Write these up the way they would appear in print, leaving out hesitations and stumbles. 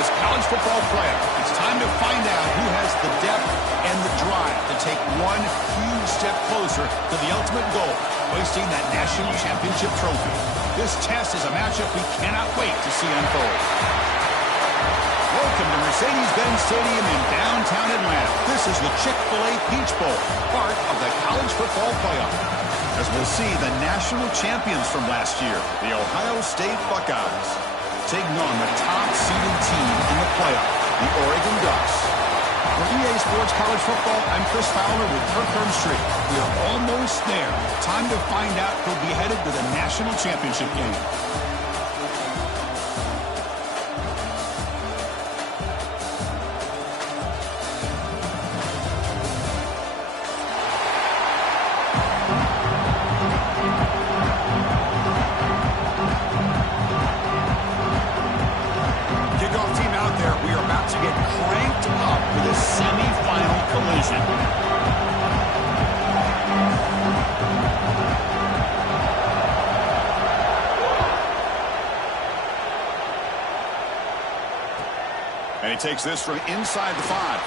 College football playoff. It's time to find out who has the depth and the drive to take one huge step closer to the ultimate goal, hoisting that national championship trophy. This test is a matchup we cannot wait to see unfold. Welcome to Mercedes-Benz Stadium in downtown Atlanta. This is the Chick-fil-A Peach Bowl, part of the college football playoff. As we'll see the national champions from last year, the Ohio State Buckeyes, taking on the top-seeded team in the playoff, the Oregon Ducks. For EA Sports College Football, I'm Chris Fowler with Kirk Herbstreit. We are almost there. Time to find out who'll be headed to the national championship game. And he takes this from inside the 5.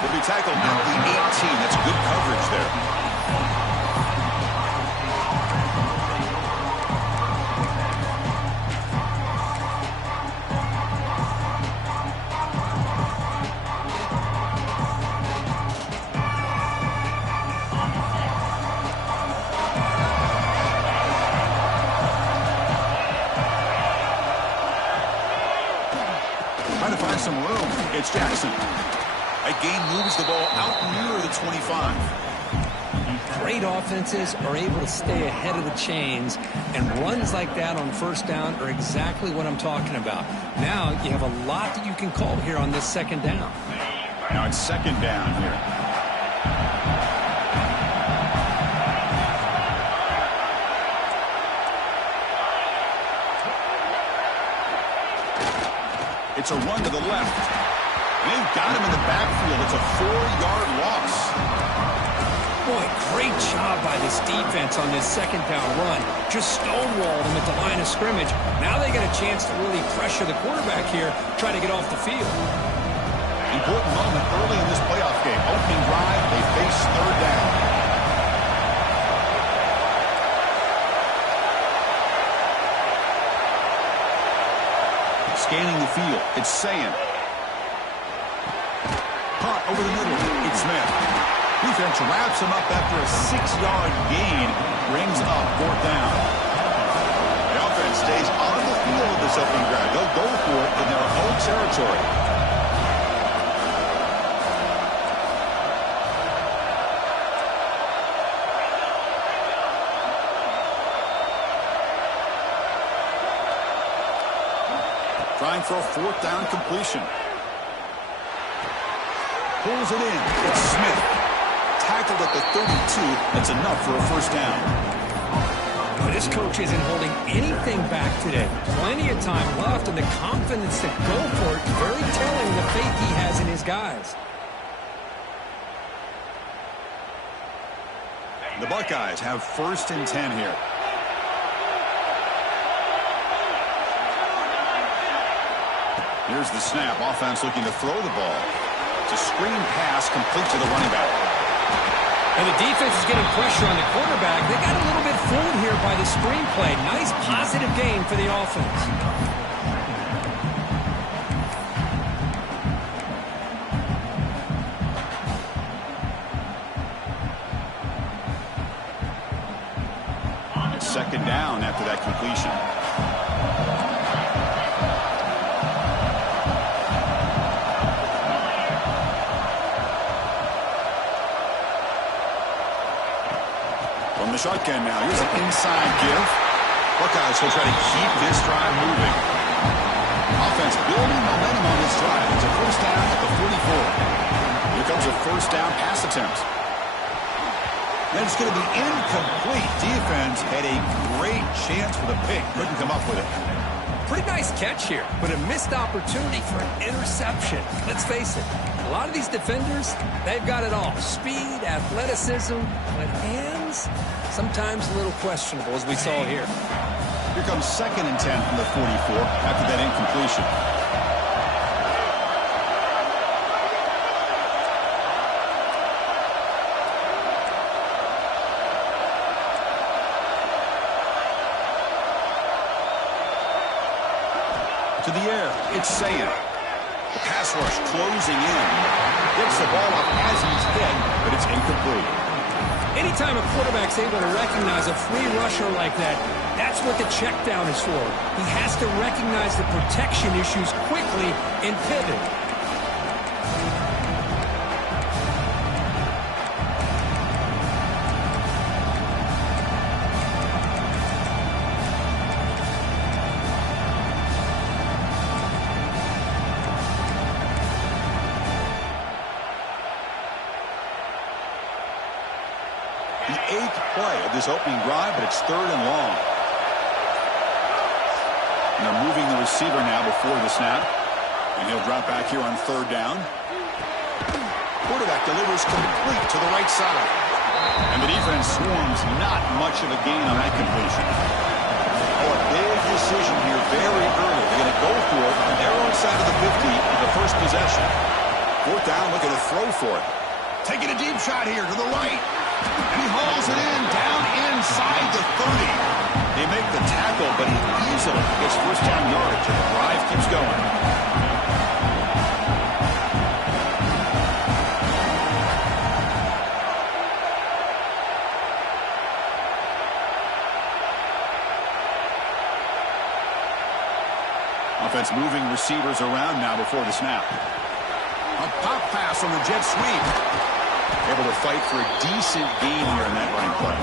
He'll be tackled at the 18. That's good coverage there. Some room. It's Jackson. A gain moves the ball out near the 25. Great offenses are able to stay ahead of the chains, and runs like that on first down are exactly what I'm talking about. Now you have a lot that you can call here on this second down. Now it's second down here. It's a run to the left. They've got him in the backfield. It's a 4-yard loss. Boy, great job by this defense on this second down run. Just stonewalled him at the line of scrimmage. Now they get a chance to really pressure the quarterback here, try to get off the field. Important moment early in this playoff game. Opening drive, they face third down. Scanning the field, it's Sayan. Caught over the middle, it's Smith. Defense wraps him up after a 6-yard gain, brings up fourth down. The offense stays on the field of this opening drive. They'll go for it in their territory. Trying for a fourth down completion. Pulls it in. It's Smith. Tackled at the 32. That's enough for a first down. But this coach isn't holding anything back today. Plenty of time left and the confidence to go for it. Very telling the faith he has in his guys. The Buckeyes have 1st and 10 here. Here's the snap. Offense looking to throw the ball. It's a screen pass complete to the running back. And the defense is getting pressure on the quarterback. They got a little bit fooled here by the screenplay. Nice positive gain for the offense. It's 2nd down after that completion. The shotgun now. Here's an inside give. Buckeyes will try to keep this drive moving. Offense building momentum on this drive. It's a first down at the 44. Here comes a first down pass attempt. And it's going to be incomplete. Defense had a great chance for the pick. Couldn't come up with it. Pretty nice catch here, but a missed opportunity for an interception. Let's face it, a lot of these defenders, they've got it all. Speed, athleticism, but hands, sometimes a little questionable, as we saw here. Here comes 2nd and 10 from the 44 after that incompletion. To the air, it's Saying. The pass rush closing in. Gets the ball up as he's hit, but it's incomplete. Anytime a quarterback's able to recognize a free rusher like that, that's what the check down is for. He has to recognize the protection issues quickly and pivot. The 8th play of this opening drive, but it's 3rd and long. And they're moving the receiver now before the snap. And he'll drop back here on 3rd down. Quarterback delivers complete to the right side. And the defense swarms not much of a gain on that completion. Oh, a big decision here very early. They're going to go for it on their own side of the 50 in the first possession. 4th down, looking to throw for it. Taking a deep shot here to the right. And he hauls it in down inside the 30. They make the tackle, but he easily gets first down yardage, and the drive keeps going. Offense moving receivers around now before the snap. A pop pass on the jet sweep. Able to fight for a decent gain here in that line play.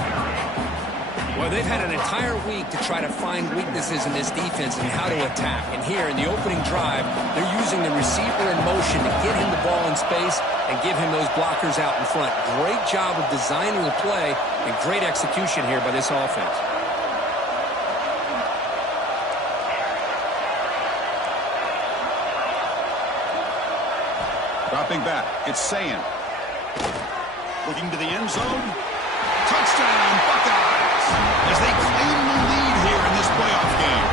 Well, they've had an entire week to try to find weaknesses in this defense and how to attack. And here in the opening drive, they're using the receiver in motion to get him the ball in space and give him those blockers out in front. Great job of designing the play and great execution here by this offense. Dropping back, it's Saying. Looking to the end zone. Touchdown, Buckeyes! As they claim the lead here in this playoff game.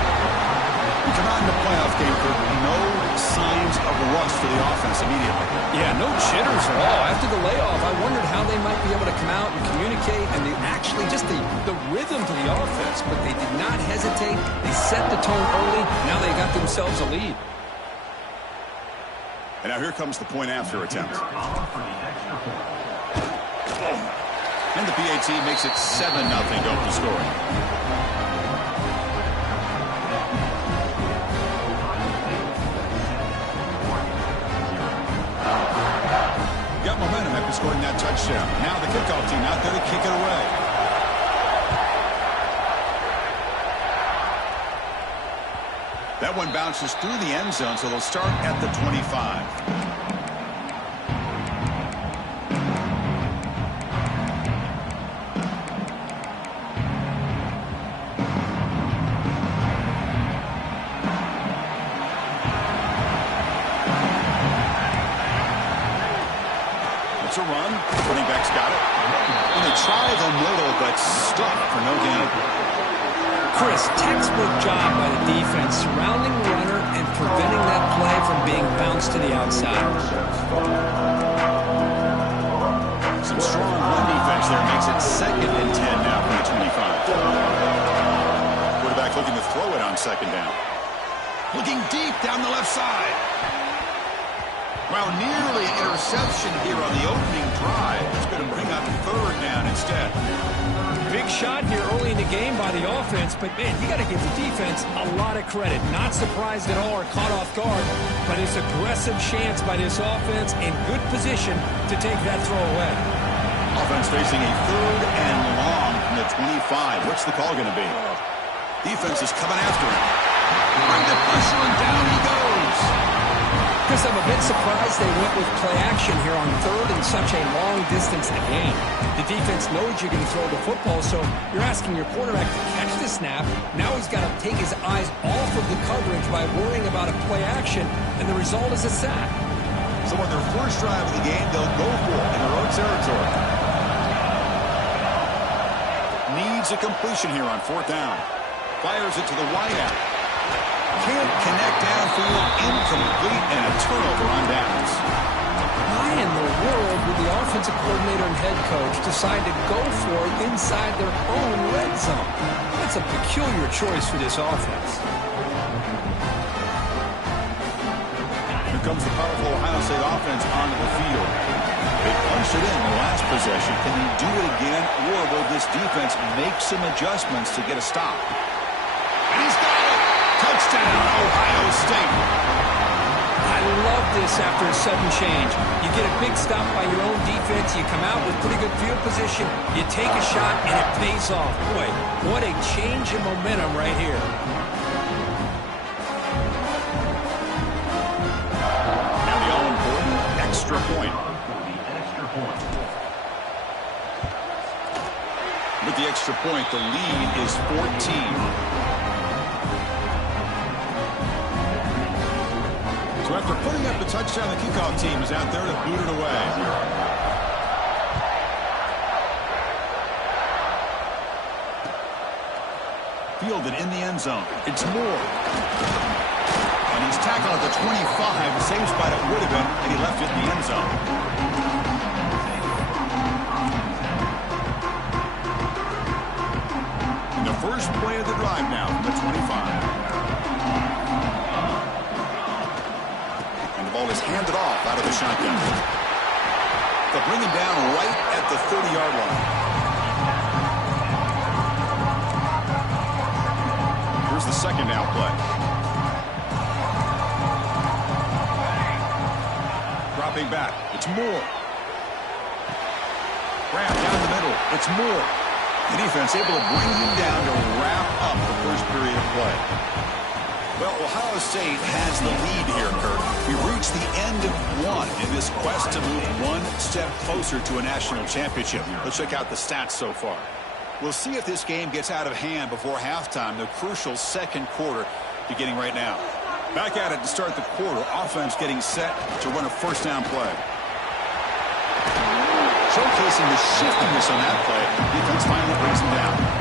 We come out in the playoff game for no signs of rust for the offense immediately. Yeah, no jitters at all. After the layoff, I wondered how they might be able to come out and communicate and actually just the rhythm to the offense. But they did not hesitate. They set the tone early. Now they got themselves a lead. And now here comes the point after attempt. And the PAT makes it 7-0 to open the scoring. touchdown. Now the kickoff team out there to kick it away. That one bounces through the end zone, so they'll start at the 25. It's a run. Running back's got it. And they try the middle, but stuck for no gain. Chris, textbook job by the defense surrounding the runner and preventing that play from being bounced to the outside. Some strong run defense there makes it 2nd and 10 now from the 25. Quarterback looking to throw it on 2nd down. Looking deep down the left side. Well, nearly an interception here on the opening drive. It's going to bring up 3rd down instead. Big shot here early in the game by the offense, but, man, you got to give the defense a lot of credit. Not surprised at all or caught off guard, but this aggressive chance by this offense in good position to take that throw away. Offense facing a 3rd and long from the 25. What's the call going to be? Defense is coming after him. Bring the pressure, and down he goes. Chris, I'm a bit surprised they went with play action here on 3rd and such a long distance in the game. The defense knows you're going to throw the football, so you're asking your quarterback to catch the snap. Now he's got to take his eyes off of the coverage by worrying about a play action, and the result is a sack. So on their first drive of the game, they'll go for it in their own territory. Needs a completion here on 4th down. Fires it to the wideout. Can't connect downfield, incomplete, and a turnover on downs. Why in the world would the offensive coordinator and head coach decide to go for it inside their own red zone? That's a peculiar choice for this offense. Here comes the powerful Ohio State offense onto the field. They punched it in the last possession. Can they do it again, or will this defense make some adjustments to get a stop? And he's got it! Touchdown, Ohio State. I love this after a sudden change. You get a big stop by your own defense. You come out with pretty good field position. You take a shot, and it pays off. Boy, what a change in momentum right here. Now the all-important extra point. With the extra point, the lead is 14. So after putting up the touchdown, the kickoff team is out there to boot it away. Fielded in the end zone. It's Moore. And he's tackled at the 25. The same spot it would have been, and he left it in the end zone. And the first play of the drive now from the 25. Ball is handed off out of the shotgun. They'll bring him down right at the 30-yard line. Here's the 2nd down play. Dropping back. It's Moore. Grab down the middle. It's Moore. The defense able to bring him down to wrap up the first period of play. Well, Ohio State has the lead here, Kurt. We reached the end of one in this quest to move one step closer to a national championship. Let's check out the stats so far. We'll see if this game gets out of hand before halftime, the crucial 2nd quarter beginning right now. Back at it to start the quarter. Offense getting set to run a 1st down play. Showcasing the shiftiness on that play. Defense finally brings him down.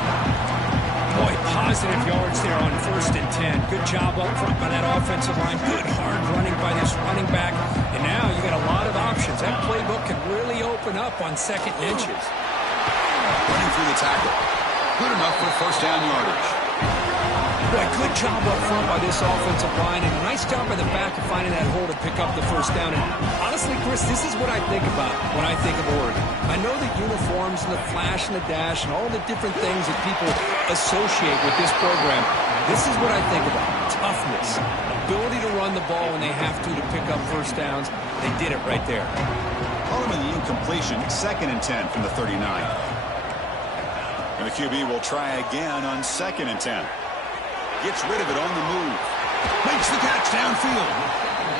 Boy, positive yards there on 1st and 10. Good job up front by that offensive line. Good hard running by this running back. And now you got a lot of options. That playbook can really open up on 2nd and inches. Running through the tackle. Good enough for 1st down yardage. Boy, good job up front by this offensive line, and a nice job by the back of finding that hole to pick up the 1st down. And honestly, Chris, this is what I think about when I think of Oregon. I know the uniforms and the flash and the dash and all the different things that people associate with this program. This is what I think about. Toughness, ability to run the ball when they have to pick up first downs. They did it right there. Following the incompletion, 2nd and 10 from the 39. And the QB will try again on 2nd and 10. Gets rid of it on the move. Makes the catch downfield.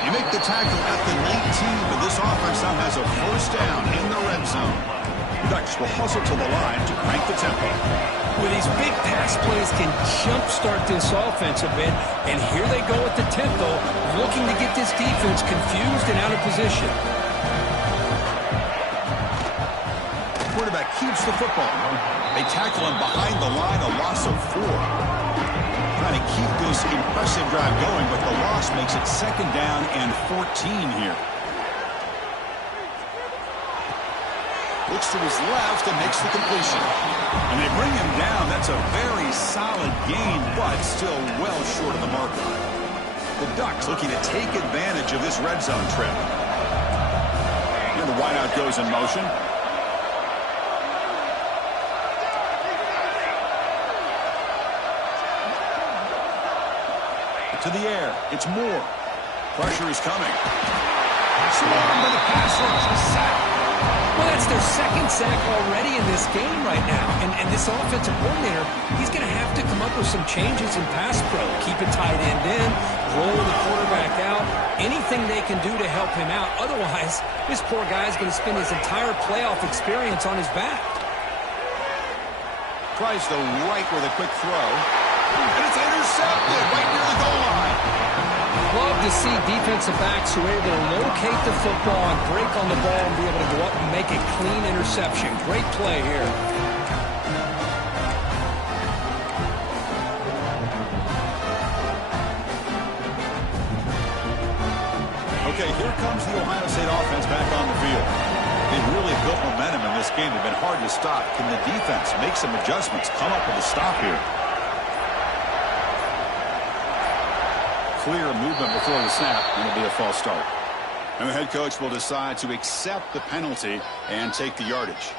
You make the tackle at the 19, but this offense now has a first down in the red zone. Ducks will hustle to the line to crank the tempo. With these big pass plays can jumpstart this offense a bit, and here they go at the tempo, looking to get this defense confused and out of position. Quarterback keeps the football. They tackle him behind the line, a loss of 4. Trying to keep this impressive drive going, but the loss makes it 2nd down and 14 here. Looks to his left and makes the completion. And they bring him down. That's a very solid gain, but still well short of the marker. The Ducks looking to take advantage of this red zone trip. And the wideout goes in motion. To the air. It's Moore. Pressure is coming. Swarmed by the pass rush. A sack. Well, that's their 2nd sack already in this game right now. And this offensive coordinator, he's going to have to come up with some changes in pass pro. Keep a tight end in, roll the quarterback out, anything they can do to help him out. Otherwise, this poor guy is going to spend his entire playoff experience on his back. Tries the right with a quick throw. And it's intercepted right near the goal line. Love to see defensive backs who are able to locate the football and break on the ball and be able to go up and make a clean interception. Great play here. Okay, here comes the Ohio State offense back on the field. They've really built momentum in this game. They've been hard to stop. Can the defense make some adjustments, come up with a stop here? Clear movement before the snap, and it'll be a false start. And the head coach will decide to accept the penalty and take the yardage.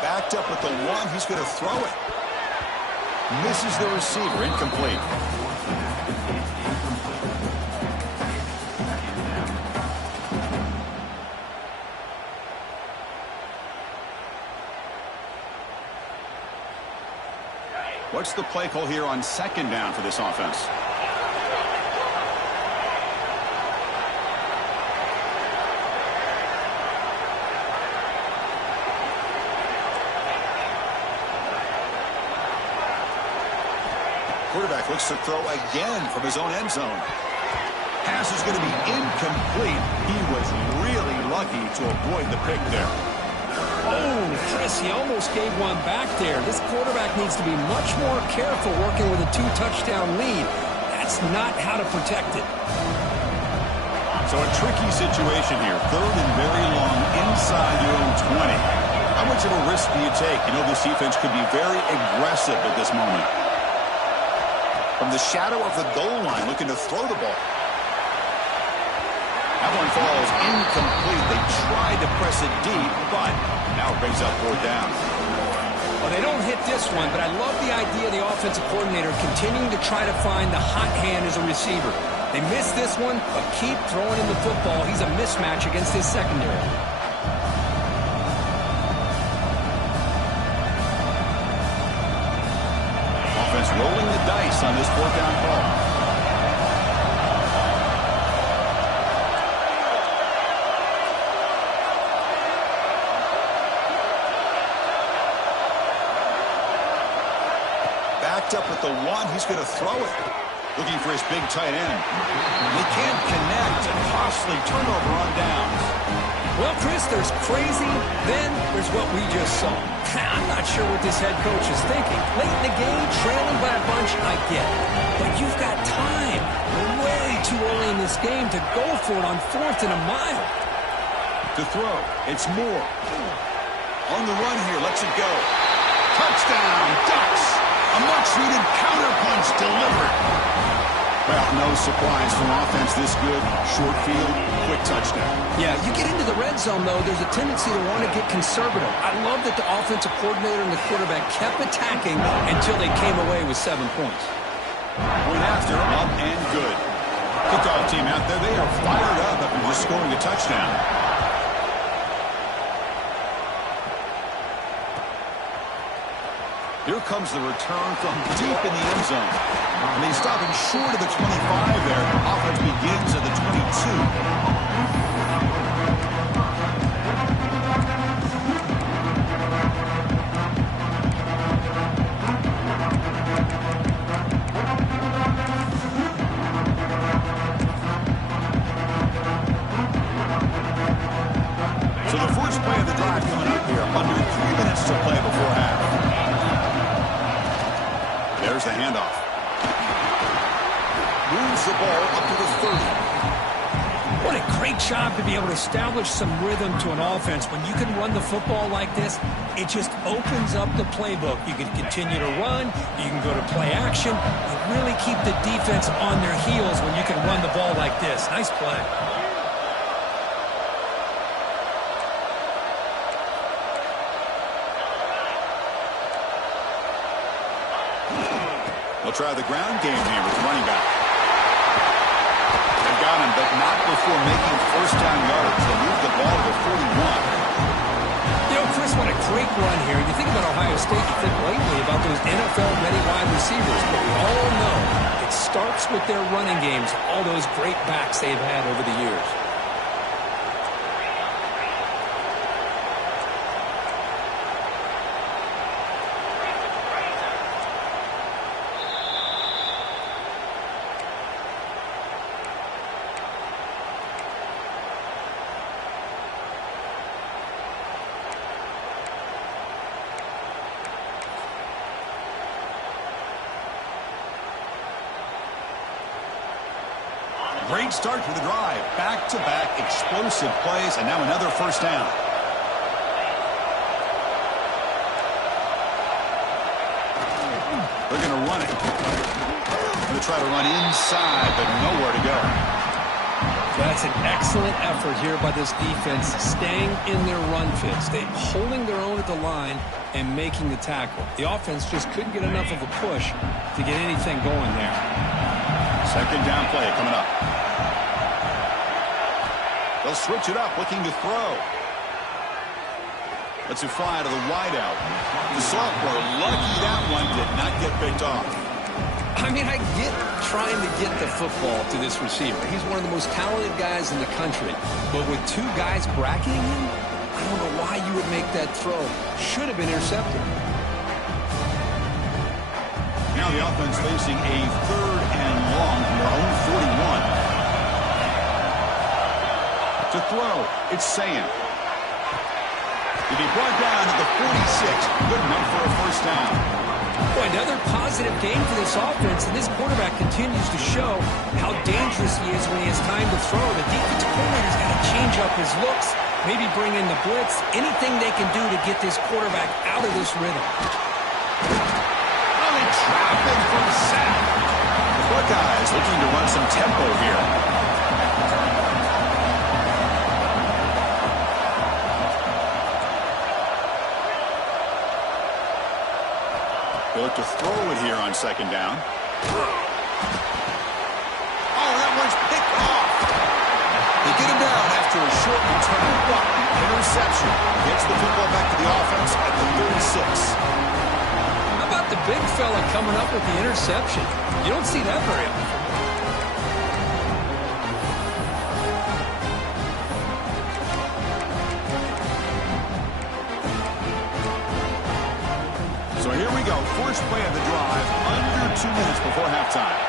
Backed up at the 1, he's going to throw it. Misses the receiver, incomplete. What's the play call here on 2nd down for this offense? Quarterback looks to throw again from his own end zone. Pass is going to be incomplete. He was really lucky to avoid the pick there. Oh, Chris, he almost gave one back there. This quarterback needs to be much more careful working with a 2-touchdown lead. That's not how to protect it. So a tricky situation here. 3rd and very long inside your own 20. How much of a risk do you take? You know this defense could be very aggressive at this moment. From the shadow of the goal line, looking to throw the ball. That one falls incomplete. They tried to press it deep, but now it brings up 4th down. Well, they don't hit this one, but I love the idea of the offensive coordinator continuing to try to find the hot hand as a receiver. They missed this one, but keep throwing him the football. He's a mismatch against his secondary. Offense rolling the dice on this 4th down call. Backed up at the 1, he's going to throw it. Looking for his big tight end. They can't connect. A costly turnover on downs. Well, Chris, there's crazy, then there's what we just saw. I'm not sure what this head coach is thinking. Late in the game, trailing by a bunch, I get it. But you've got time. We're way too early in this game to go for it on 4th and a mile. To throw, it's Moore. On the run here, lets it go. Touchdown, Ducks. A A much-needed counterpunch delivered. Well, no surprise from offense this good. Short field, quick touchdown. Yeah, you get into the red zone, though, there's a tendency to want to get conservative. I love that the offensive coordinator and the quarterback kept attacking until they came away with 7 points. Point after, up and good. Kickoff team out there, they are fired up after just scoring a touchdown. Here comes the return from deep in the end zone. And they stop him short of the 25 there. Offense begins at the 22. So the first play of the drive coming up here. Under 3 minutes to play before half. There's the handoff. Moves the ball up to the 30. What a great job to be able to establish some rhythm to an offense. When you can run the football like this, it just opens up the playbook. You can continue to run. You can go to play action. You really keep the defense on their heels when you can run the ball like this. Nice play. They'll try the ground game here with running back. They've got him, but not before making first down yards. They move the ball to 41. You know, Chris, what a great run here. You think about Ohio State, you think lately about those NFL-ready wide receivers, but we all know it starts with their running games, all those great backs they've had over the years. Great start to the drive. Back-to-back explosive plays, and now another first down. They're going to run it. Going to try to run inside, but nowhere to go. That's an excellent effort here by this defense, staying in their run fits. They're holding their own at the line and making the tackle. The offense just couldn't get enough of a push to get anything going there. Second down play coming up. They'll switch it up, looking to throw. Let's it fly to the wideout. The sophomore, lucky that one did not get picked off. I mean, I get trying to get the football to this receiver. He's one of the most talented guys in the country. But with 2 guys bracketing him, I don't know why you would make that throw. Should have been intercepted. Now the offense facing a 3rd and long from their own 41. To throw, it's Sam. To be brought down to the 46. Good enough for a first down. Boy, another positive game for this offense, and this quarterback continues to show how dangerous he is when he has time to throw. The defensive coordinator's got to change up his looks, maybe bring in the blitz, anything they can do to get this quarterback out of this rhythm. Trapping from sack. The Buckeyes looking to run some tempo here. They look to throw it here on second down. Oh, that one's picked off. They get him down after a short return, but the interception gets the football back to the offense at the 36. The big fella coming up with the interception. You don't see that very often. So here we go. First play of the drive, under 2 minutes before halftime.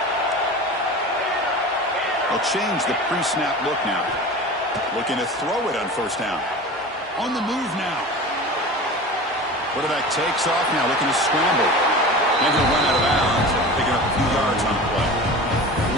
They'll change the pre-snap look now. Looking to throw it on first down. On the move now. Quarterback takes off now, looking to scramble. They're going to run out of bounds, picking up a few yards on the play.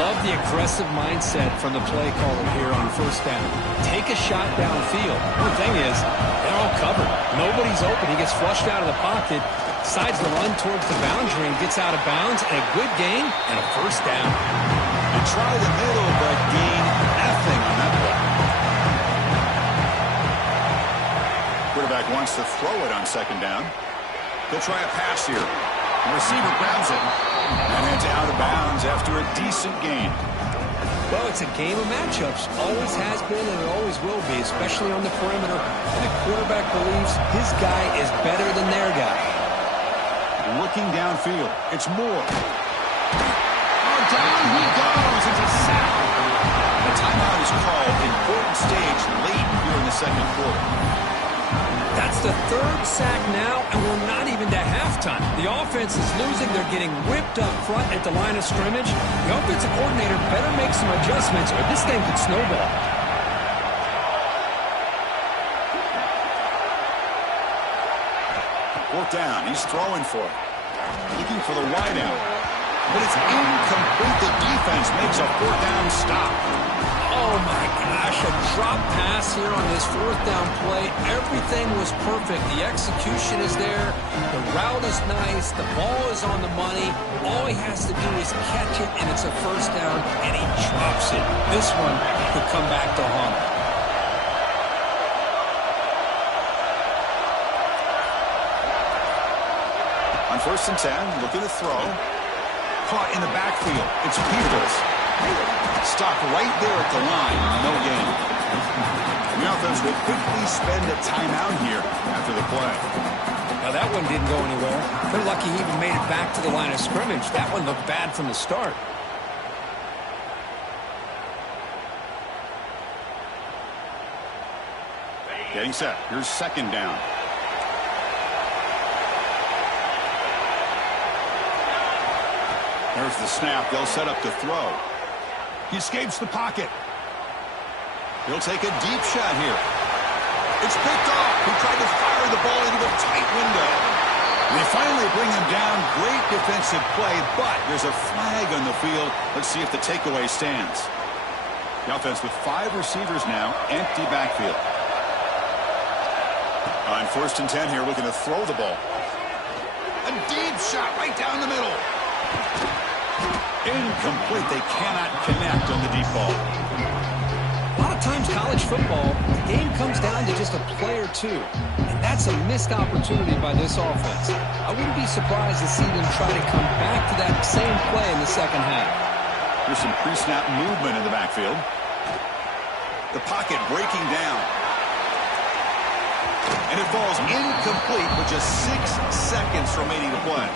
Love the aggressive mindset from the play caller here on first down. Take a shot downfield. The thing is, they're all covered. Nobody's open. He gets flushed out of the pocket, decides to run towards the boundary and gets out of bounds, and a good gain and a first down. They try the middle, but gain nothing on that play. Quarterback wants to throw it on second down. He'll try a pass here. The receiver grabs it and heads out of bounds after a decent gain. Well, it's a game of matchups. Always has been and it always will be, especially on the perimeter. And the quarterback believes his guy is better than their guy. Looking downfield. It's Moore. Oh, down he goes. It's a sack. The timeout is called. Important stage late here in the second quarter. That's the third sack now, and we're not even to halftime. The offense is losing. They're getting whipped up front at the line of scrimmage. The offensive coordinator better make some adjustments, or this game could snowball. Fourth down. He's throwing for it. Looking for the wideout. But it's incomplete. The defense makes a fourth down stop. Oh, my gosh, a drop pass here on this fourth down play. Everything was perfect. The execution is there. The route is nice. The ball is on the money. All he has to do is catch it, and it's a first down, and he drops it. This one could come back to haunt him. On 1st and 10, looking to throw. Caught in the backfield. It's Peters. Stopped right there at the line. No gain. The offense will quickly spend a timeout here after the play. Now, that one didn't go anywhere. They're lucky he even made it back to the line of scrimmage. That one looked bad from the start. Getting set. Here's second down. There's the snap. They'll set up to throw. He escapes the pocket. He'll take a deep shot here. It's picked off. He tried to fire the ball into a tight window. They finally bring him down. Great defensive play, but there's a flag on the field. Let's see if the takeaway stands. The offense with 5 receivers now. Empty backfield. On 1st and 10 here, looking to throw the ball. A deep shot right down the middle. Incomplete. They cannot connect on the deep ball. A lot of times college football, the game comes down to just a play or two. And that's a missed opportunity by this offense. I wouldn't be surprised to see them try to come back to that same play in the second half. There's some pre-snap movement in the backfield. The pocket breaking down. And it falls incomplete with just 6 seconds remaining to play.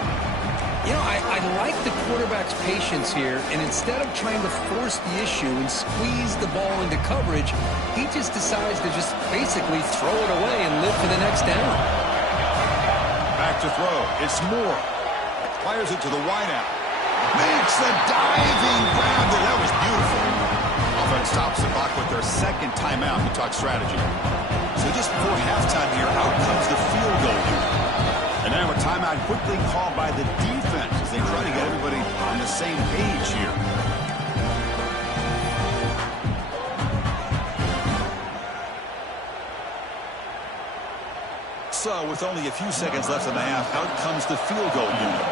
You know, I like the quarterback's patience here, and instead of trying to force the issue and squeeze the ball into coverage, he just decides to just basically throw it away and live for the next down. Back to throw. It's Moore. Fires it to the wideout. Makes a diving grab. That was beautiful. Offense stops the clock with their second timeout to talk strategy. So just before halftime here, out comes the field goal unit. And now a timeout quickly called by the defense as they try to get everybody on the same page here. So with only a few seconds left in the half, out comes the field goal unit.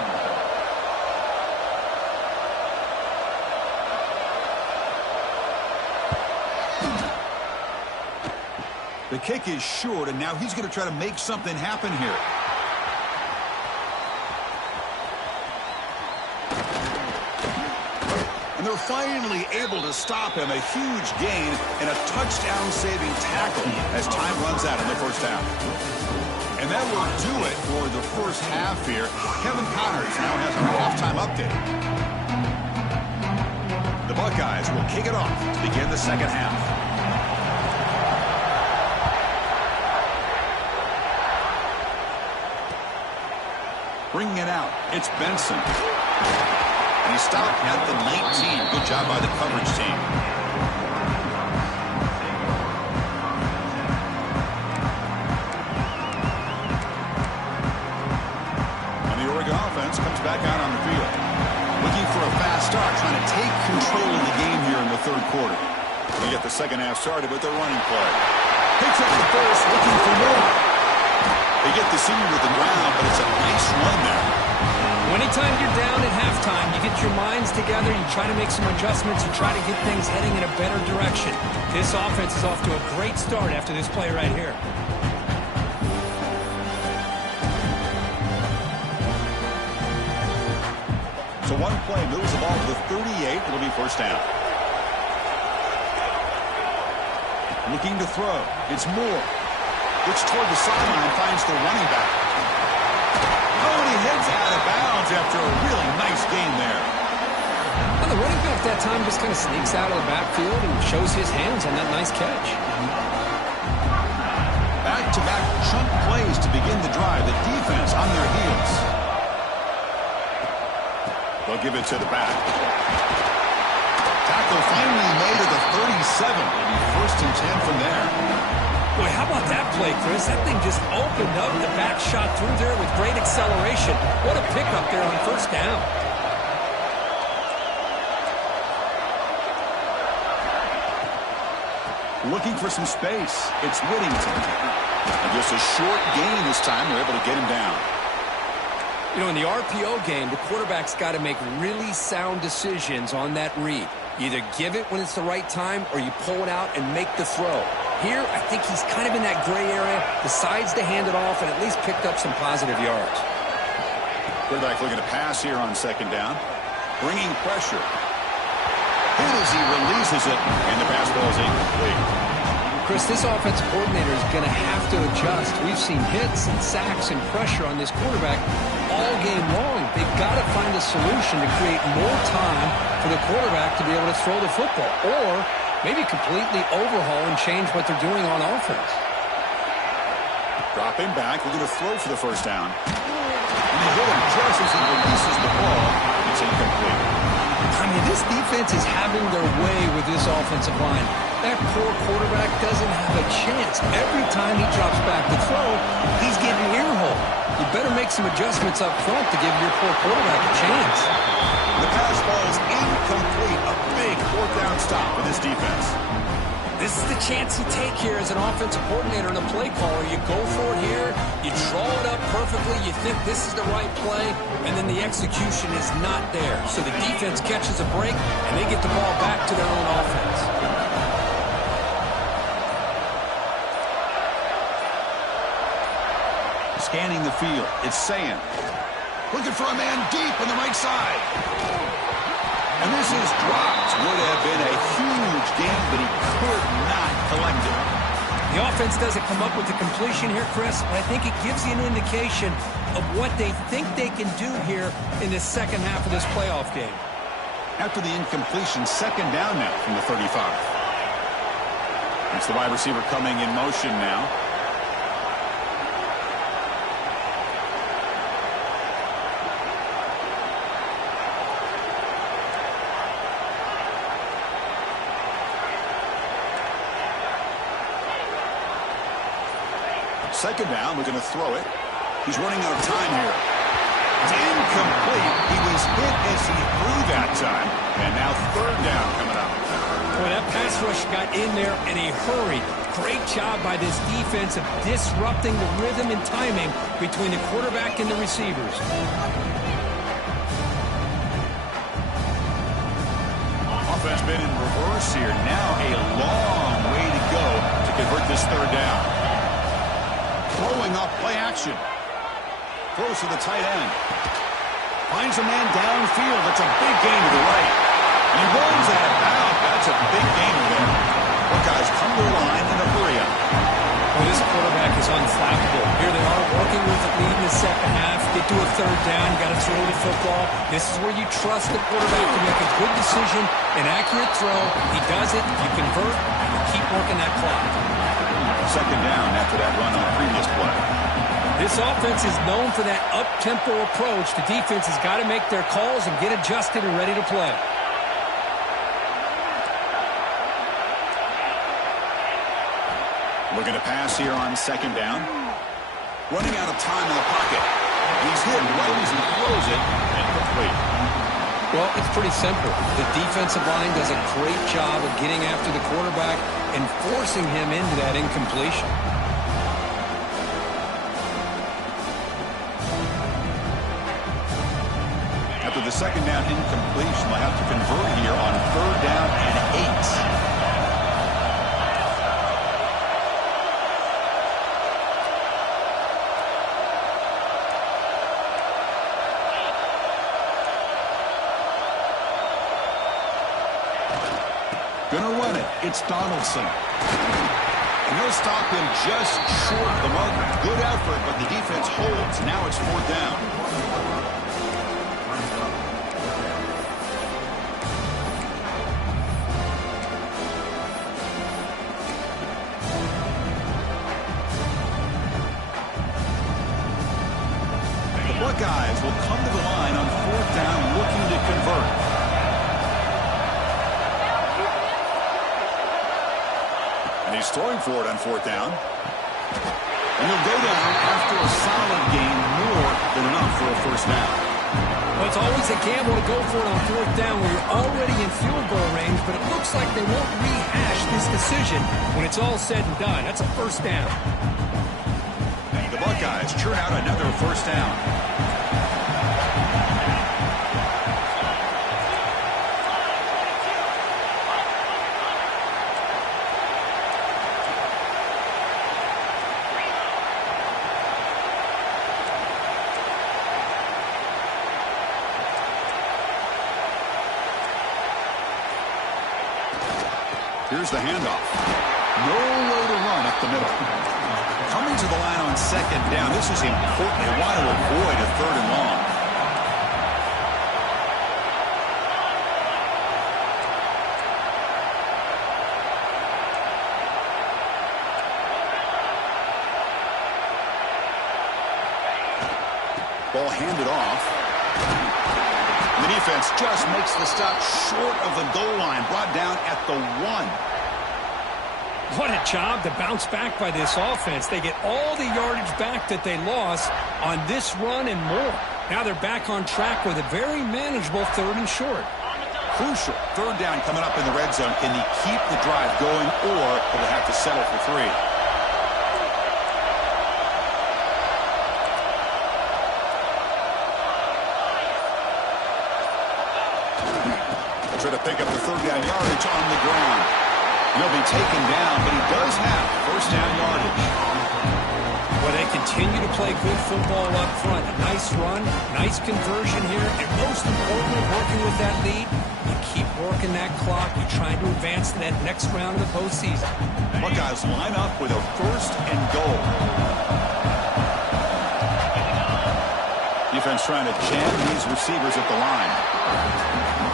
The kick is short, and now he's going to try to make something happen here. And they're finally able to stop him. A huge gain and a touchdown-saving tackle as time runs out in the first half. And that will do it for the first half here. Kevin Connors now has our halftime update. The Buckeyes will kick it off to begin the second half. Bringing it out, it's Benson. And he stopped at the 19. Good job by the coverage team. And the Oregon offense comes back out on the field. Looking for a fast start, trying to take control of the game here in the third quarter. We get the second half started with their running play. Picks up the first, looking for more. They get the senior with the ground, but it's a nice run there. Anytime you're down at halftime, you get your minds together, you try to make some adjustments, you try to get things heading in a better direction. This offense is off to a great start after this play right here. So one play moves the ball to the 38. It'll be first down. Looking to throw. It's Moore. Looks toward the sideline, finds the running back. Oh, and he heads out of bounds after a really nice game there. Well, the running back that time just kind of sneaks out of the backfield and shows his hands on that nice catch. Back-to-back chunk plays to begin the drive. The defense on their heels. They'll give it to the back. Tackle finally made at the 37. It'll be first and 10 from there. Boy, how about that play, Chris? That thing just opened up. The back shot through there with great acceleration. What a pickup there on first down. Looking for some space. It's Whittington. And just a short gain this time. They're able to get him down. You know, in the RPO game, the quarterback's got to make really sound decisions on that read. You either give it when it's the right time or you pull it out and make the throw. Here, I think he's kind of in that gray area, decides to hand it off, and at least picked up some positive yards. Quarterback looking to pass here on second down. Bringing pressure. Hit as he releases it, and the pass ball is incomplete. Chris, this offensive coordinator is going to have to adjust. We've seen hits and sacks and pressure on this quarterback all game long. They've got to find a solution to create more time for the quarterback to be able to throw the football, or maybe completely overhaul and change what they're doing on offense. Dropping back, we're going to throw for the first down. And they hit him just as he releases the ball. It's incomplete. I mean, this defense is having their way with this offensive line. That poor quarterback doesn't have a chance. Every time he drops back to throw, he's getting earholed. You better make some adjustments up front to give your poor quarterback a chance. The pass ball is incomplete. A big fourth down stop for this defense. This is the chance you take here as an offensive coordinator and a play caller. You go for it here, you draw it up perfectly, you think this is the right play, and then the execution is not there. So the defense catches a break, and they get the ball back to their own offense. Scanning the field, it's Sayan. Looking for a man deep on the right side. And this is dropped. Would have been a huge game, but he could not collect it. The offense doesn't come up with the completion here, Chris, but I think it gives you an indication of what they think they can do here in the second half of this playoff game. After the incompletion, second down now from the 35. It's the wide receiver coming in motion now. Second down, we're going to throw it. He's running out of time here. It's incomplete. He was hit as he threw that time. And now third down coming up. Boy, that pass rush got in there in a hurry. Great job by this defense of disrupting the rhythm and timing between the quarterback and the receivers. Offense been in reverse here. Now a long way to go to convert this third down. Throwing off play action. Throws to the tight end. Finds a man downfield. That's a big gain to the right. And he runs out of bounds. That's a big gain there. Buckeyes come to the line in a hurry up. Well, this quarterback is unflappable. Here they are working with the lead in the second half. Get to a third down. Got to throw the football. This is where you trust the quarterback to make a good decision, an accurate throw. He does it. You convert. You keep working that clock. Second down after that run on the previous play. This offense is known for that up-tempo approach. The defense has got to make their calls and get adjusted and ready to play. Looking to pass here on second down. Running out of time in the pocket. He's hit right as he throws it, and complete. Well, it's pretty simple. The defensive line does a great job of getting after the quarterback and forcing him into that incompletion. After the second down incompletion, they'll have to convert here on 3rd down and 8. Gonna run it. It's Donaldson. And he'll stop him just short of the mark. Good effort, but the defense holds. Now it's 4th down. The Buckeyes will come to the line on 4th down looking to convert. He's throwing for it on 4th down. And he'll go down after a solid gain, more than enough for a 1st down. Well, it's always a gamble to go for it on 4th down when you're already in field goal range, but it looks like they won't rehash this decision when it's all said and done. That's a 1st down. The Buckeyes churn out another 1st down. Here's the handoff. Nowhere to run up the middle. Coming to the line on 2nd down. This is important. They want to avoid a 3rd and long. Ball handed off. The defense just makes the stop short of the goal line, brought down at the 1. What a job to bounce back by this offense. They get all the yardage back that they lost on this run and more. Now they're back on track with a very manageable 3rd and short. Crucial 3rd down coming up in the red zone. Can they keep the drive going, or will they have to settle for 3? Try to pick up the 3rd down yardage on the ground. He'll be taken down, but he does have 1st down yardage. Well, they continue to play good football up front. A nice run, nice conversion here, and most importantly, working with that lead, you keep working that clock. You're trying to advance to that next round of the postseason. Buckeyes line up with a 1st and goal. Defense trying to jam these receivers at the line.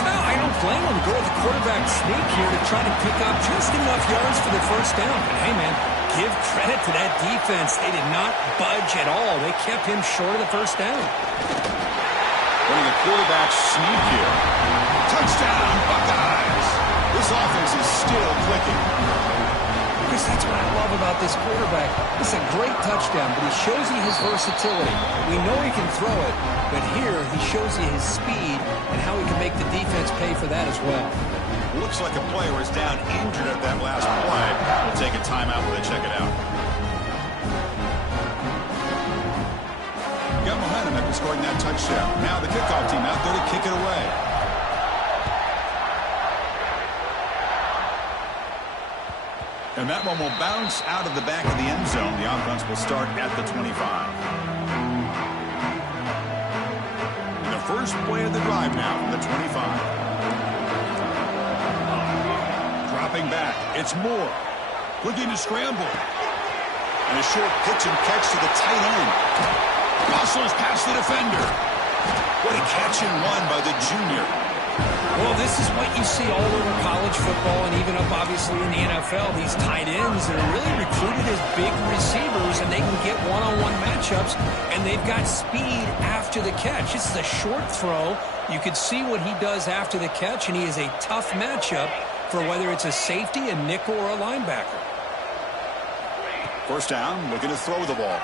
I don't blame him to go with the quarterback sneak here to try to pick up just enough yards for the 1st down. But hey, man, give credit to that defense. They did not budge at all. They kept him short of the 1st down. Running a quarterback sneak here. Touchdown, Buckeyes! This offense is still clicking. Chris, that's what I love about this quarterback. It's a great touchdown, but he shows you his versatility. We know he can throw it, but here he shows you his speed and how he can make the defense pay for that as well. Looks like a player is down injured at that last play. We'll take a timeout while they check it out. Got momentum after scoring that touchdown. Now the kickoff team out there to kick it away. And that one will bounce out of the back of the end zone. The offense will start at the 25. And the first play of the drive now from the 25. Dropping back. It's Moore. Looking to scramble. And a short pitch and catch to the tight end. Muscles past the defender. What a catch and run by the junior. Well, this is what you see all over college football and even up, obviously, in the NFL. These tight ends that are really recruited as big receivers, and they can get one-on-one matchups, and they've got speed after the catch. This is a short throw. You could see what he does after the catch, and he is a tough matchup for whether it's a safety, a nickel, or a linebacker. 1st down, looking to throw the ball.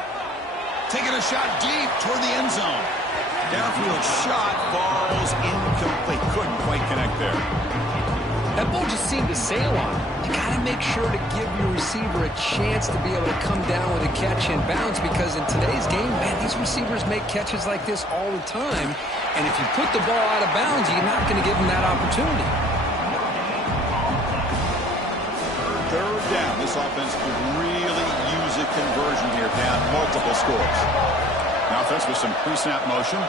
Taking a shot deep toward the end zone. Downfield shot falls incomplete. Couldn't quite connect there. That ball just seemed to sail on. You got to make sure to give your receiver a chance to be able to come down with a catch and bounce, because in today's game, man, these receivers make catches like this all the time. And if you put the ball out of bounds, you're not going to give them that opportunity. Third down. This offense could really use a conversion here, down multiple scores. Now offense with some pre-snap motion.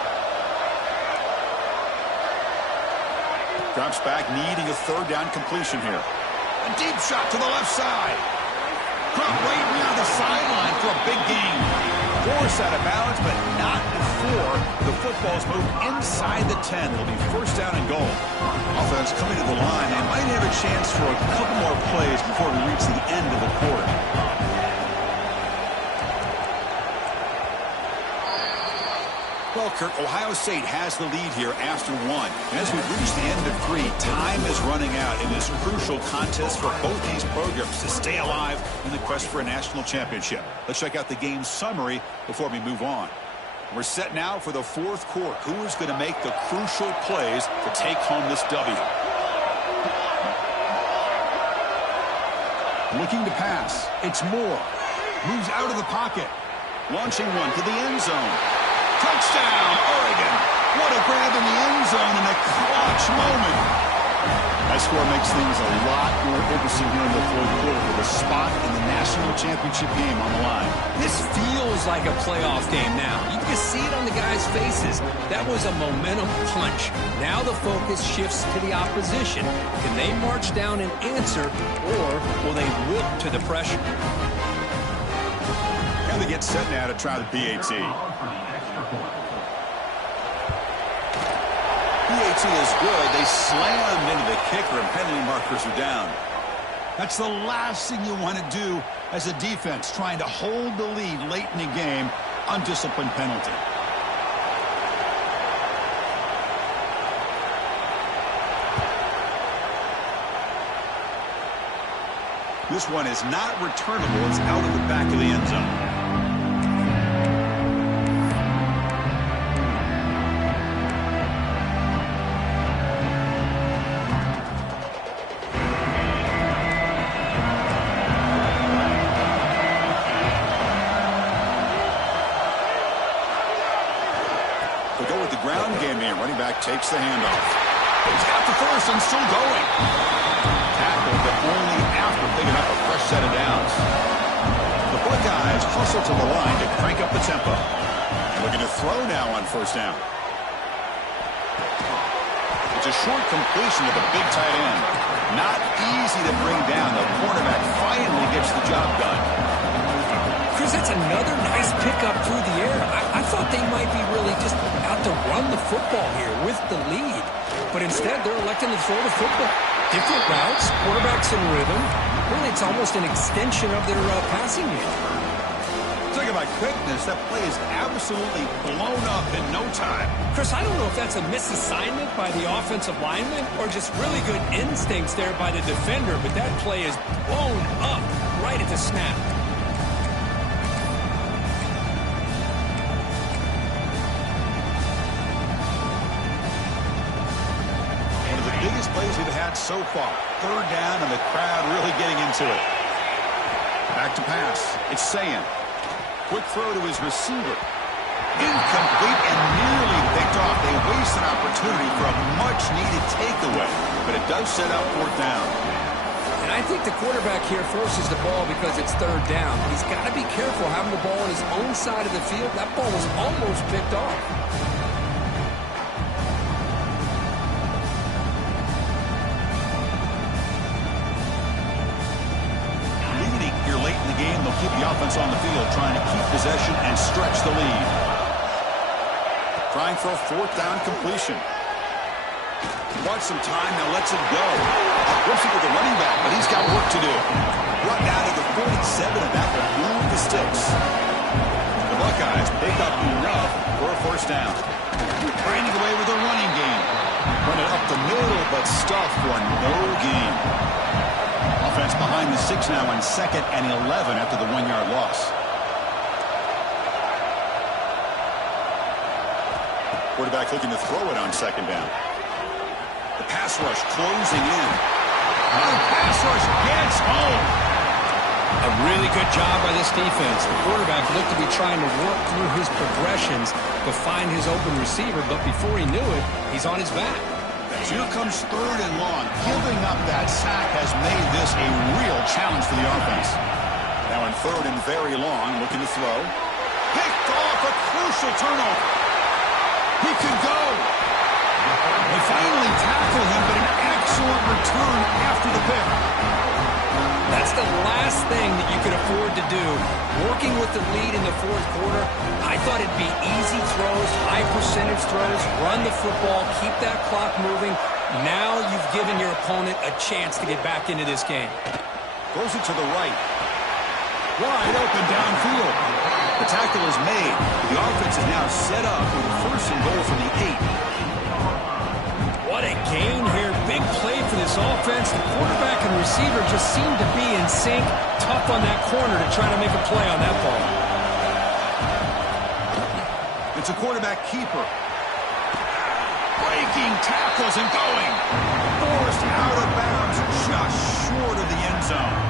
Drops back, needing a third down completion here. A deep shot to the left side. Dropped right near the sideline for a big gain. Forced out of bounds, but not before the football's moved inside the 10. It'll be first down and goal. Offense coming to the line. They might have a chance for a couple more plays before we reach the end of the quarter. Well, Kirk, Ohio State has the lead here after one. And as we've reached the end of three, time is running out in this crucial contest for both these programs to stay alive in the quest for a national championship. Let's check out the game summary before we move on. We're set now for the fourth quarter. Who is going to make the crucial plays to take home this W? Looking to pass. It's Moore. Moves out of the pocket. Launching one to the end zone. Touchdown, Oregon. What a grab in the end zone in a clutch moment. That score makes things a lot more interesting here in the fourth quarter with a spot in the national championship game on the line. This feels like a playoff game now. You can see it on the guys' faces. That was a momentum punch. Now the focus shifts to the opposition. Can they march down and answer, or will they wilt to the pressure? And they get set now to try the PAT. PAT is good. They slammed into the kicker, and penalty markers are down. That's the last thing you want to do as a defense, trying to hold the lead late in the game. Undisciplined penalty. This one is not returnable. It's out of the back of the end zone. Takes the handoff. He's got the first and still going. Tackled, but only after picking up a fresh set of downs. The Buckeyes hustle to the line to crank up the tempo. Looking to throw now on first down. It's a short completion with a big tight end. Not easy to bring down. The cornerback finally gets the job done. Chris, that's another nice pickup through the air. I thought they might be really just out to run the football here with the lead. But instead, they're electing to throw the football. Different routes, quarterbacks in rhythm. Really, it's almost an extension of their passing game. Talking about quickness, that play is absolutely blown up in no time. Chris, I don't know if that's a misassignment by the offensive lineman or just really good instincts there by the defender, but that play is blown up right at the snap. Biggest plays we've had so far. Third down and the crowd really getting into it. Back to pass. It's Sayan. Quick throw to his receiver. Incomplete and nearly picked off. They waste an opportunity for a much-needed takeaway, but it does set up fourth down. And I think the quarterback here forces the ball because it's third down. He's got to be careful having the ball on his own side of the field. That ball was almost picked off. Keep the offense on the field, trying to keep possession and stretch the lead. Trying for a fourth down completion. Wants some time, now lets it go. Rips it with the running back, but he's got work to do. Brought down to the 47, and that will move the sticks. The Buckeyes pick up enough for a first down. Trying to get away with a running game. Run it up the middle, but stuffed for no gain. Offense behind the 6 now on 2nd and 11 after the 1-yard loss. Quarterback looking to throw it on second down. The pass rush closing in. The pass rush gets home. A really good job by this defense. The quarterback looked to be trying to work through his progressions to find his open receiver, but before he knew it, he's on his back. As here comes third and long. Giving up that sack has made this a real challenge for the offense. Now in third and very long, looking to throw. Picked off a crucial turnover. He could go. They finally tackle him, but an excellent return after the pick. That's the last thing that you could afford to do. Working with the lead in the fourth quarter, I thought it'd be easy throws, high percentage throws, run the football, keep that clock moving. Now you've given your opponent a chance to get back into this game. Throws it to the right. Wide open downfield. The tackle is made. The offense is now set up with a first and goal from the 8. What a gain here. Big play for this offense. The quarterback and receiver just seem to be in sync. Tough on that corner to try to make a play on that ball. It's a quarterback keeper. Breaking tackles and going. Forced out of bounds just short of the end zone.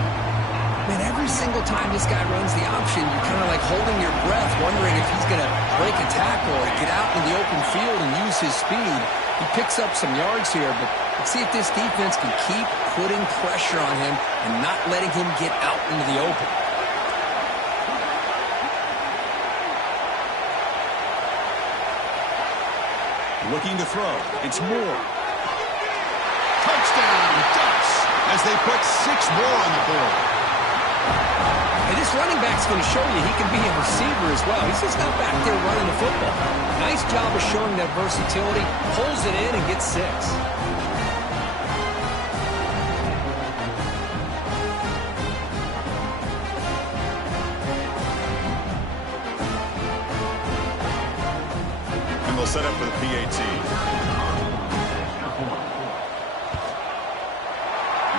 Man, every single time this guy runs the option, you're kind of like holding your breath, wondering if he's going to break a tackle or get out in the open field and use his speed. He picks up some yards here, but let's see if this defense can keep putting pressure on him and not letting him get out into the open. Looking to throw. It's Moore. Touchdown, Ducks, as they put 6 more on the board. And this running back's going to show you he can be a receiver as well. He's just not back there running the football. Nice job of showing that versatility. Pulls it in and gets 6. And they'll set up for the PAT.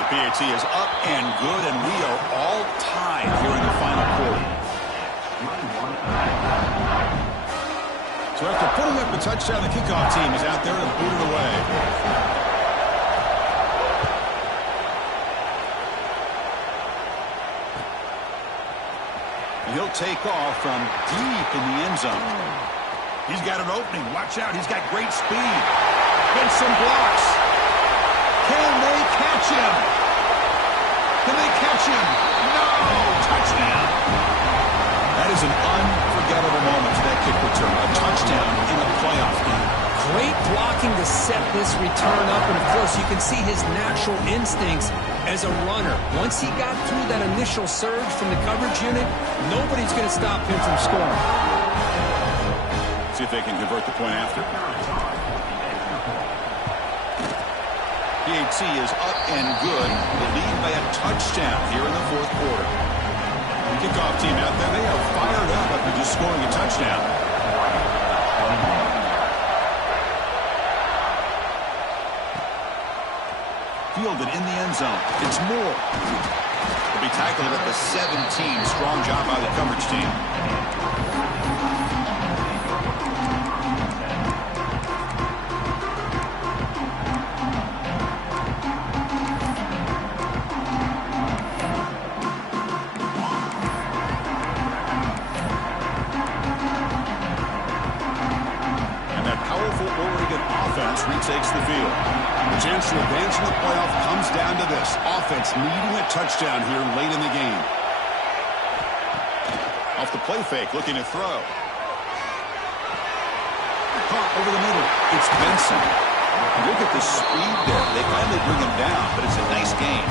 PAT is up and good, and we are all tied here in the final quarter. So after putting up a touchdown, the kickoff team is out there to boot it away. And he'll take off from deep in the end zone. He's got an opening. Watch out. He's got great speed. Gets some blocks. Can they catch him? Can they catch him? No! Touchdown! That is an unforgettable moment for that kick return. A touchdown in a playoff game. Great blocking to set this return up, and of course you can see his natural instincts as a runner. Once he got through that initial surge from the coverage unit, nobody's going to stop him from scoring. See if they can convert the point after. PAT is up and good. The lead by a touchdown here in the fourth quarter. The kickoff team out there, they are fired up after just scoring a touchdown. Fielded in the end zone. It's Moore. He'll be tackled at the 17. Strong job by the coverage team. Retakes the field. The chance to advance in the playoff comes down to this. Offense needing a touchdown here late in the game. Off the play fake, looking to throw. Caught over the middle. It's Benson. Look at the speed there. They finally bring him down, but it's a nice game.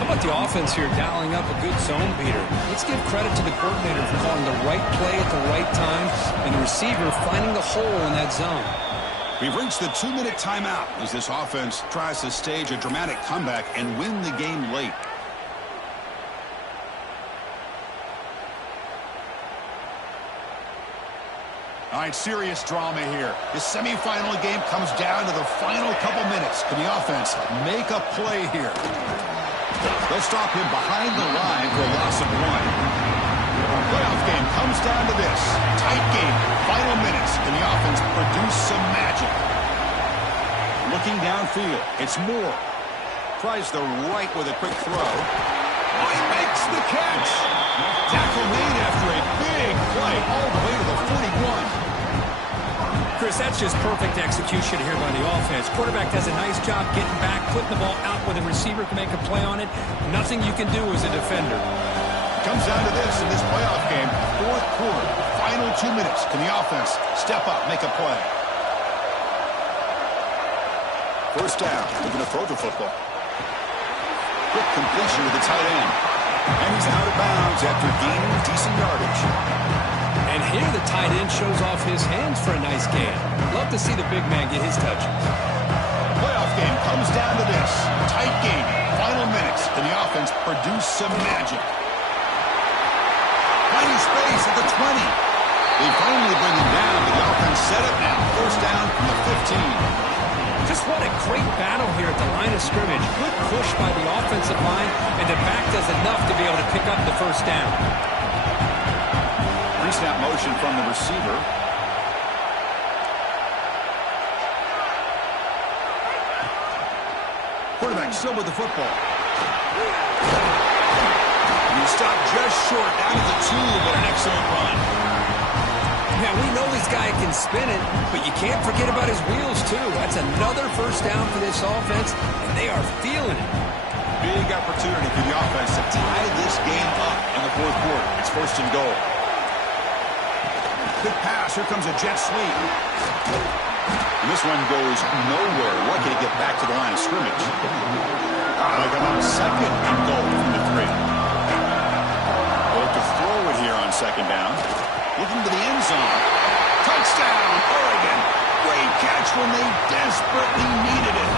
How about the offense here dialing up a good zone beater? Let's give credit to the coordinator for calling the right play at the right time and the receiver finding the hole in that zone. We've reached the 2-minute timeout as this offense tries to stage a dramatic comeback and win the game late. All right, serious drama here. The semifinal game comes down to the final couple minutes. Can the offense make a play here? They'll stop him behind the line for a loss of 1. Playoff game comes down to this. Tight game. Final minutes. Can the offense produce some magic? Looking downfield. It's Moore. Tries the right with a quick throw. He makes the catch. Tackle made after a big play all the way to the 41. Chris, that's just perfect execution here by the offense. Quarterback does a nice job getting back, putting the ball out where the receiver can make a play on it. Nothing you can do as a defender. Comes down to this in this playoff game. Fourth quarter, final 2 minutes. Can the offense step up, make a play? First down, looking to throw the football. Quick completion to the tight end. And he's out of bounds after gaining decent yardage. And here the tight end shows off his hands for a nice gain. Love to see the big man get his touches. Playoff game comes down to this. Tight game, final minutes. Can the offense produce some magic? Finding space at the 20. They finally bring him down, but the offense set up now. First down from the 15. Just what a great battle here at the line of scrimmage. Good push by the offensive line, and the back does enough to be able to pick up the first down. Pre-snap motion from the receiver. Quarterback still with the football. And he stopped just short, down to the 2, but an excellent run. Yeah, we know this guy can spin it, but you can't forget about his wheels, too. That's another first down for this offense, and they are feeling it. Big opportunity for the offense to tie this game up in the fourth quarter. It's first and goal. Quick pass. Here comes a jet sweep. And this one goes nowhere. Lucky to get back to the line of scrimmage. Like about second and goal from the 3. Well, to throw it here on second down. Looking to the end zone. Touchdown, Oregon. Great catch when they desperately needed it.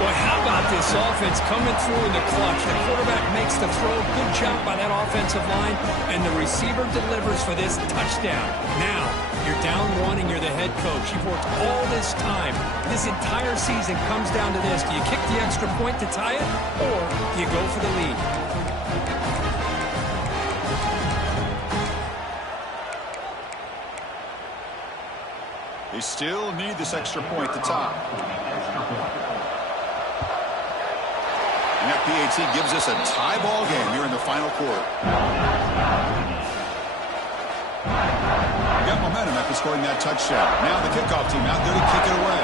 Boy, how about this offense coming through in the clutch? The quarterback makes the throw. Good job by that offensive line. And the receiver delivers for this touchdown. Now, you're down 1 and you're the head coach. You've worked all this time. This entire season comes down to this. Do you kick the extra point to tie it? Or do you go for the lead? They still need this extra point to top. And that PAT gives us a tie ball game here in the final quarter. Got momentum after scoring that touchdown. Now the kickoff team out there to kick it away.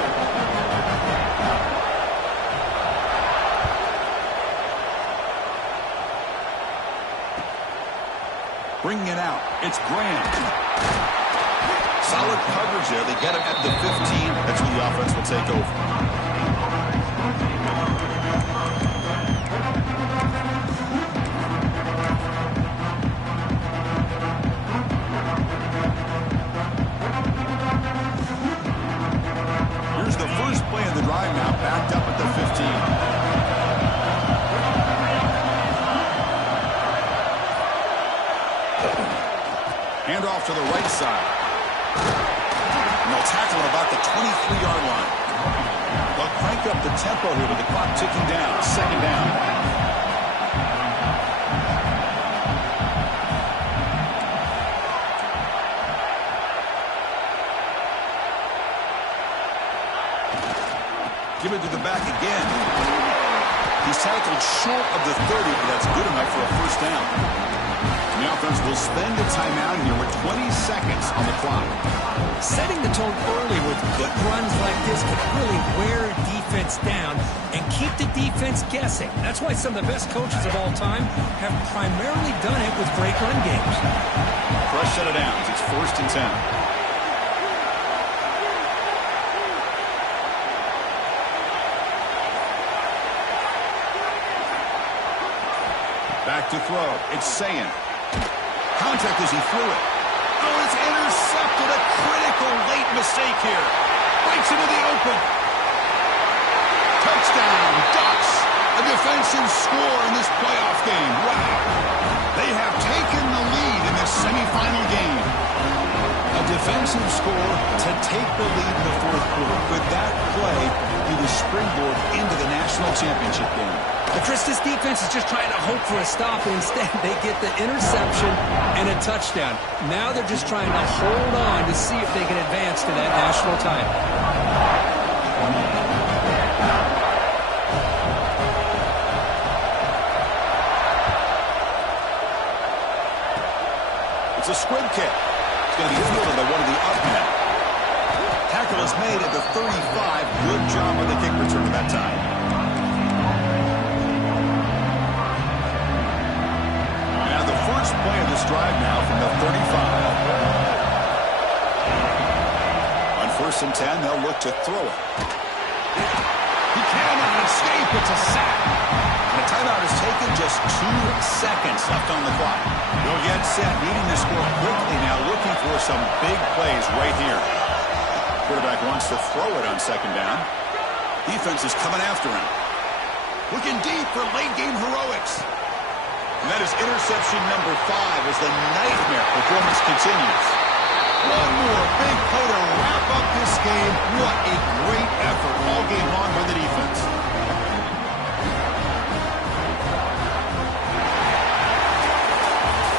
Bringing it out. It's Graham. Solid coverage there. They get him at the 15. That's when the offense will take over. Here's the first play of the drive now, backed up at the 15. Hand off to the right side. And they'll tackle at about the 23-yard line. They'll crank up the tempo here with the clock ticking down. Second down. Give it to the back again. He's tackled short of the 30, but that's good enough for a first down. The offense will spend a timeout here with 20 seconds on the clock. Setting the tone early with good runs like this can really wear a defense down and keep the defense guessing. That's why some of the best coaches of all time have primarily done it with great run games. Fresh set of downs. It's first and 10. Back to throw. It's Sayin. Contact as he threw it. Oh, it's intercepted. A critical late mistake here. Breaks into the open. Touchdown, Ducks. A defensive score in this playoff game. Wow. They have taken the lead in this semifinal game. A defensive score to take the lead in the fourth quarter. With that play, he was springboard into the national championship game. But Chris, this defense is just trying to hope for a stop, and instead they get the interception and a touchdown. Now they're just trying to hold on to see if they can advance to that national title. It's a squib kick. It's going to be fielded by one of the up men. Tackle is made at the 35. Good job on the kick return at that time. And the first play of this drive now from the 35. On 1st and 10, they'll look to throw it. He cannot escape. It's a sack. The timeout is taken, just 2 seconds left on the clock. They'll get set, needing to score quickly now, looking for some big plays right here. Quarterback wants to throw it on 2nd down. Defense is coming after him. Looking deep for late-game heroics. And that is interception number 5 as the nightmare performance continues. One more big play to wrap up this game. What a great effort all game long by the defense.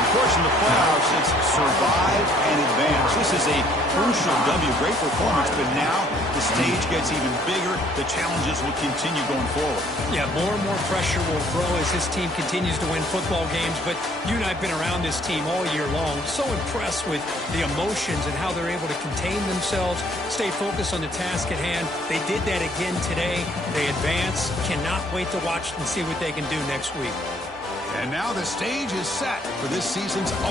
Of course, in the playoffs, it's survive and advance. This is a crucial W. Great performance, but now the stage gets even bigger. The challenges will continue going forward. Yeah, more and more pressure will grow as this team continues to win football games. But you and I have been around this team all year long. So impressed with the emotions and how they're able to contain themselves, stay focused on the task at hand. They did that again today. They advance. Cannot wait to watch and see what they can do next week. And now the stage is set for this season's